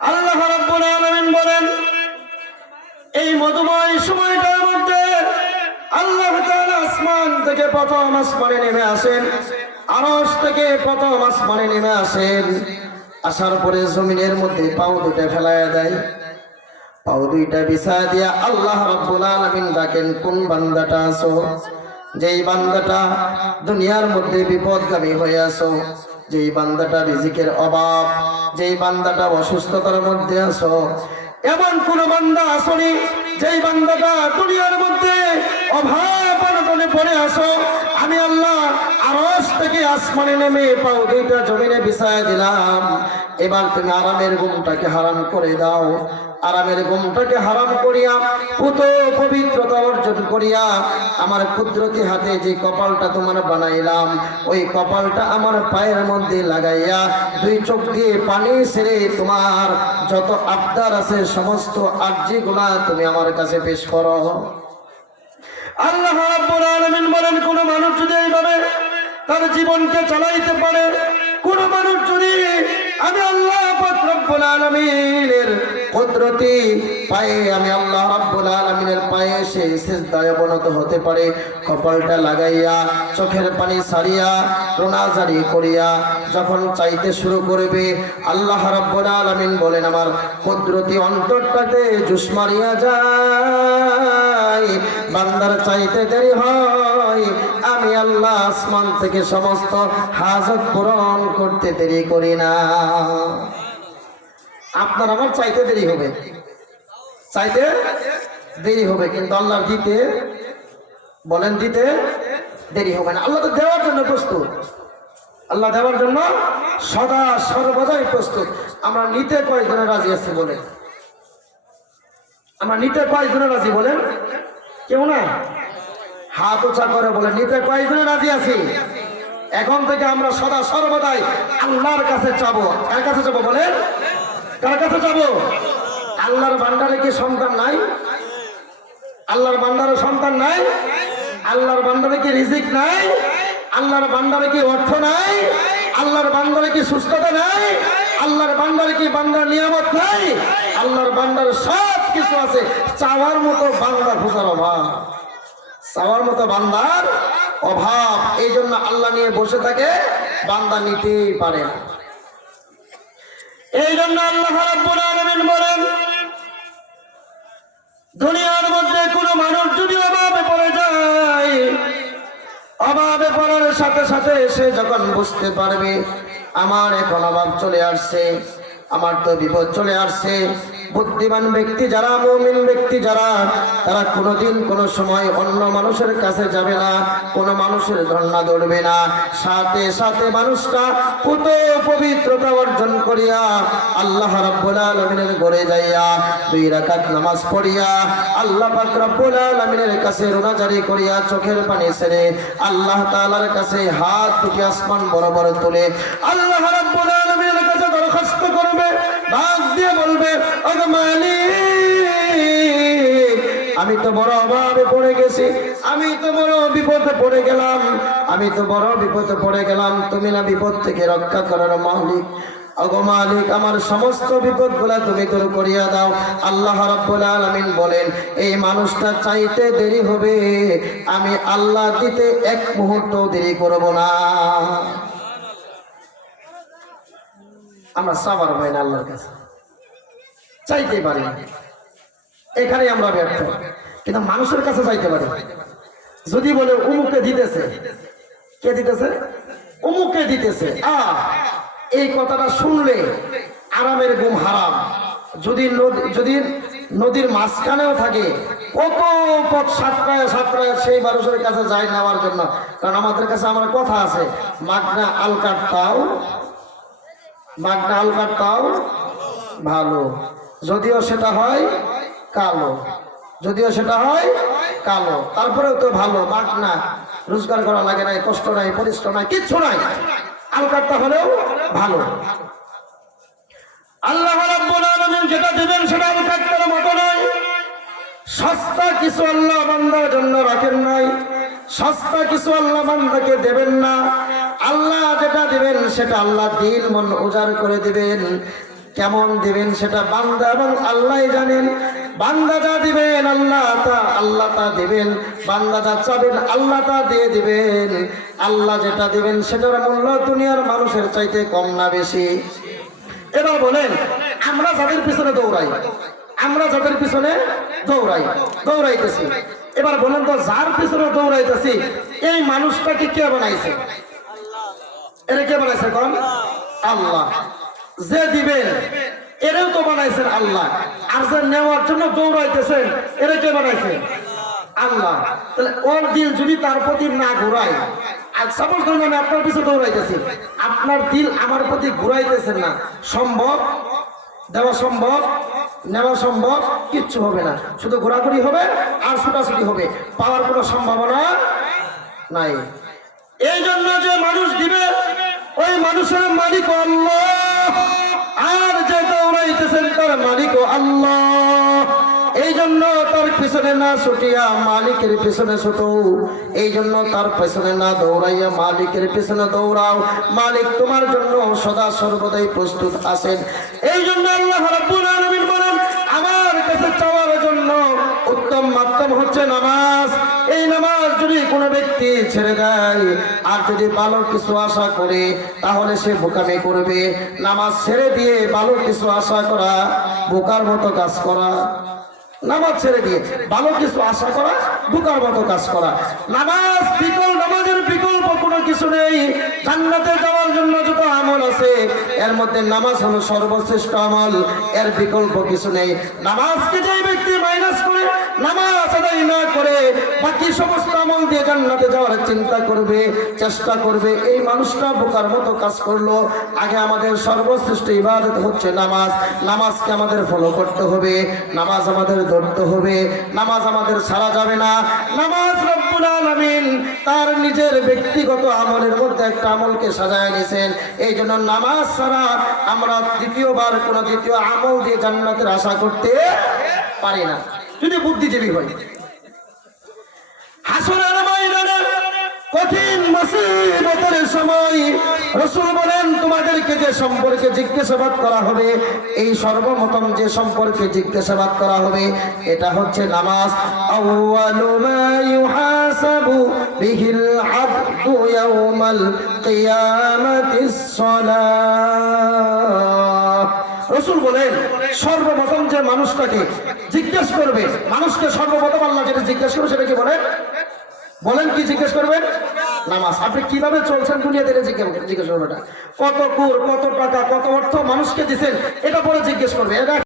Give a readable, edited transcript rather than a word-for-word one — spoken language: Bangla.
আল্লাহ রাব্বুল আলামিন বলেন, এই মধুময় সময়টার মধ্যে আল্লাহ তাআলা আসমান থেকে প্রথম আসমানে নেমে আসেন, আরশ থেকে প্রথম আসমানে নেমে আসেন। আসার পরে জমিনের মধ্যে পাও দুটো ফেলাইয়া দেয়। পাও দুইটা বিছায়া দিয়া আল্লাহ রাব্বুল আলামিন ডাকেন, কোন বান্দাটা আছো? যেই বান্দাটা দুনিয়ার মধ্যে বিপদগামী হয়ে আছো, যেই বান্দাটা রিজিকের অভাব, যেই বান্দাটা অসুস্থতার মধ্যে আছো, এমন কোন বান্দা আসনি যেই বান্দাটা দুনিয়ার মধ্যে অভাব অনটনে পড়ে আসো, আমি আল্লাহ আরশ থেকে আসমানে নেমে পাও দুইটা জমিনে বিছায়া দিলাম। এবার তুমি আরামের ঘুমটাকে হারাম করে দাও। আরামের ঘুমটাকে হারাম করিয়া পুত পবিত্রতা অর্জন করিয়া আমার কুদরতি হাতে যে কপালটা তোমার বানাইলাম, ওই কপালটা আমার পায়ের মধ্যে লাগাইয়া দুই চোখ দিয়ে পানি ছেড়ে তোমার যত আবদার আছে সমস্ত আরজিগুলা তুমি আমার কাছে পেশ করো। আল্লাহ রাব্বুল আলামিন বলেন, কোন মানুষ যদি এইভাবে তার জীবনকে চালাইতে পারে, কোন মানুষ যদি আমি আল্লাহ পাক রব্বুল আলামিনের কুদরতি পায়ে, আমি আল্লাহ রাব্বুল আলামিনের পায়ে সে সিজদায় অবনত হতে পারে, কপালটা লাগাইয়া চোখের পানি ছাড়িয়া রোনাজারি করিয়া যখন চাইতে শুরু করবে, আল্লাহ রাব্বুল আলামিন বলেন আমার কুদরতি অন্তরটাকে জুস মারিয়া যায়। বান্দার চাইতে দেরি হয়, আমি আল্লাহ আসমান থেকে সমস্ত হাজত পূরণ করতে দেরি করি না। আপনার আমার চাইতে দেরি হবে, চাইতে দেরি হবে, কিন্তু আল্লাহর দিতে বলেন দিতে দেরি হবে না। আল্লাহ তো দেওয়ার জন্য প্রস্তুত, আল্লাহ দেওয়ার জন্য সদা সর্বদাই প্রস্তুত। আমরা নিতে কয়েকজনে রাজি আছি বলেন? আমরা নিতে কয়েকজনে রাজি বলেন? কেউ না? হাত উঁচা করে বলে নিতে কয়েকজনে রাজি আছি? এখন থেকে আমরা সদা সর্বদাই আল্লাহর কাছে চাবো। কার কাছে চাবো বলেন? কার কাছে চাবো? আল্লাহর ভান্ডারে কি সন্তান নাই? আল্লাহর ভান্ডারে সন্তান নাই? আল্লাহর ভান্ডারে কি রিজিক নাই? আল্লাহর ভান্ডারে কি অর্থ নাই? আল্লাহর ভান্ডারে কি সুস্থতা নাই? আল্লাহর ভান্ডারে কি বান্দার নিয়ামত নাই? আল্লাহর ভান্ডারে সব কিছু আছে, চাওয়ার মতো বান্দা খোঁজার অভাব, চাওয়ার মতো বান্দার অভাব। এই জন্য আল্লাহ নিয়ে বসে থাকে, বান্দা নিতেই পারে না। এই জন্য আল্লাহ রাব্বুল আলামিন বলেন, দুনিয়ার মধ্যে কোনো মানুষ যদি অভাবে পড়ে যায়, অভাবে পড়ার সাথে সাথে সে যখন বুঝতে পারবে আমার এখন অভাব চলে আসছে, আমার তো বিপদ চলে আসছে, বুদ্ধিমান ব্যক্তি যারা, মুমিন ব্যক্তি যারা, তারা কোনোদিন কোনো সময় অন্য মানুষের কাছে যাবে না, কোনো মানুষের ধর্ণা ধরবে না। সাথে সাথে মানুষটা পুত পবিত্রতা অর্জন করিয়া আল্লাহ রাব্বুল আলামিনের ঘরে যাইয়া 2 রাকাত নামাজ পড়িয়া আল্লাহ পাক রব্বুল আলামিনের কাছে রোনাজারি করিয়া চোখের পানি ছেড়ে আল্লাহ তাআলার কাছে হাত দুটি আসমান বরাবর তুলে আল্লাহ রাব্বুল আলামিনের কাছে দরখাস্ত করবে, ডাক দিয়ে বলবে, ওগো মালিক, আমি তো বড় অভাবে পড়ে গেছি, আমি তো বড় বিপদে পড়ে গেলাম, আমি তো বড় বিপদে পড়ে গেলাম, তুমি না বিপদ থেকে রক্ষা করার মালিক। ওগো মালিক, আমার সমস্ত বিপদগুলা তুমি দূর করিয়া দাও। আল্লাহ রাব্বুল আলামিন বলেন, এই মানুষটা চাইতে দেরি হবে, আমি আল্লাহ দিতে এক মুহূর্ত দেরি করব না। আমরা সাবার পাই না আল্লাহর কাছে, চাইতে পারি না, এখানে আমরা ব্যর্থ। কিন্তু মানুষের কাছে চাইতে পারি। যদি বলে অমুকে দিতেছে, কে দিতেছে? অমুকে দিতেছে, এই কথাটা শুনলে আরামের ঘুম হারাম। যদি নদীর মাঝখানেও থাকে, কত পথ সাতটায় সেই মানুষের কাছে যায় নেওয়ার জন্য। কারণ আমাদের কাছে আমার কথা আছে, মাগনা আলকাটটাও, মাগনা আলকাটটাও ভালো, যদিও সেটা হয় কালো, যদিও সেটা হয় কালো, তারপরেও তো ভালো। মাগনা রোজগার করা লাগে নাই, কষ্ট নাই, পরিশ্রম নাই, কিচ্ছু নাই, আলকাটটা হলেও ভালো। আল্লাহ রাব্বুল আলামিন যেটা দিবেন সেটা আলকাটটার মতো নয়। সস্তা কিছু আল্লাহ বান্দার জন্য রাখেন নাই, সস্তা কিছু আল্লাহ বান্দাকে দেবেন না। আল্লাহ যেটা দিবেন সেটা আল্লাহ দিল মন উজাড় করে দিবেন। কেমন দিবেন সেটা বান্দা এবং আল্লাহ জানেন। বান্দা যা দিবেন আল্লাহ তা দিবেন, বান্দা যা চাবেন আল্লাহ তা দিয়ে দিবেন। আল্লাহ যেটা দিবেন সেটার মূল্য দুনিয়ার মানুষের চাইতে কম না বেশি? এবার বলেন, আমরা যাদের পিছনে দৌড়াইতেছি, এবার বলেন তো যার পিছনে দৌড়াইতেছি এই মানুষটাকে কে বানাইছে? এরা কে বানাইছে? কোন? আল্লাহ। যে দিবেন এরাও তো বানাইছেন আল্লাহ, আর যে নেওয়ার জন্য দৌড়াইতেছেন এরা কে বানাইছে? আল্লাহ। তাহলে ওর দিল যদি তার প্রতি না ঘুরায়, আর সাপোজ ধরুন আমি আপনার পিছনে দৌড়াইতেছি, আপনার দিল আমার প্রতি ঘুরাইতেছেন না, সম্ভব? দেওয়া সম্ভব? নেওয়া সম্ভব? কিচ্ছু হবে না, শুধু ঘোরাঘুরি হবে আর ছুটাছুটি হবে, পাওয়ার কোনো সম্ভাবনা নাই। এই জন্য যে মানুষ দিবে ওই মানুষের মালিক আল্লাহ, আর যে দৌড়াইতেছেন তার মালিক আল্লাহ। এই জন্য তার পিছনে না ছুটিয়া মালিকের পিছনে ছুটো, এই জন্য তার পিছনে না দৌড়াইয়া মালিকের পিছনে দৌড়াও। মালিক তোমার জন্য সদা সর্বদাই প্রস্তুত আছেন। এই জন্য আল্লাহ রাব্বুল আলামিন বলেন, আমার কাছে চাওয়ার জন্য উত্তম মাধ্যম হচ্ছে নামাজ। এই নামাজ যদি কোনো ব্যক্তি ছেড়ে দেয় আর যদি ভালো কিছু আশা করে, তাহলে সে বোকামি করবে। নামাজ ছেড়ে দিয়ে ভালো কিছু আশা করা বোকার মতো কাজ করা। নামাজ ছেড়ে দিয়ে ভালো কিছু আশা করা বোকার মতো কাজ করা। নামাজের বিকল্প কোনো কিছু নেই। জান্নাতে যাওয়ার জন্য যত আমল আছে এর মধ্যে নামাজ হলো সর্বশ্রেষ্ঠ আমল, এর বিকল্প কিছু নেই। নামাজকে যে ব্যক্তি মাইনাস করে, নামাজ আদায় না করে বাকি সমস্ত আমল দিয়ে জান্নাতে যাওয়ার চিন্তা করবে, চেষ্টা করবে, এই মানুষটা বোকার মতো কাজ করলো। আগে আমাদের সর্বশ্রেষ্ঠ ইবাদত হচ্ছে নামাজ। নামাজকে আমাদের ফলো করতে হবে, নামাজ আমাদের ধরতে হবে, নামাজ আমাদের ছাড়া যাবে না। নামাজ রব্বুল আলামিন তার নিজের ব্যক্তিগত আমলের মধ্যে একটা আমলকে সাজায় নিয়েছেন। এই জন্য নামাজ ছাড়া আমরা দ্বিতীয়বার কোনো দ্বিতীয় আমল দিয়ে জান্নাতের আশা করতে পারি না, যদি বুদ্ধিজীবী হই। হাসরের ময়দানে কঠিন মুসিবতের সময় রাসূল বলেন, তোমাদেরকে যে সম্পর্কে জিজ্ঞাসাবাদ করা হবে, এই সর্বপ্রথম যে সম্পর্কে জিজ্ঞাসাবাদ করা হবে এটা হচ্ছে নামাজ। আউয়ালু মা ইউহাসাবু বিহিল আবদু ইয়াউমাল কিয়ামাতিস সালাহ। রাসূল বলেন, সর্বপ্রথম যে মানুষটাকে জিজ্ঞেস করবে, মানুষকে সর্বপ্রথম আল্লাহ যেটা জিজ্ঞেস করবে সেটা কি বলেন কি জিজ্ঞেস করবেন? নামাজ। আপনি কিভাবে চলছেন দুনিয়াতে জিজ্ঞেস করবে। কত কুর, কত টাকা, কত অর্থ মানুষকে দিচ্ছেন এটা পরে জিজ্ঞেস করবে। এটা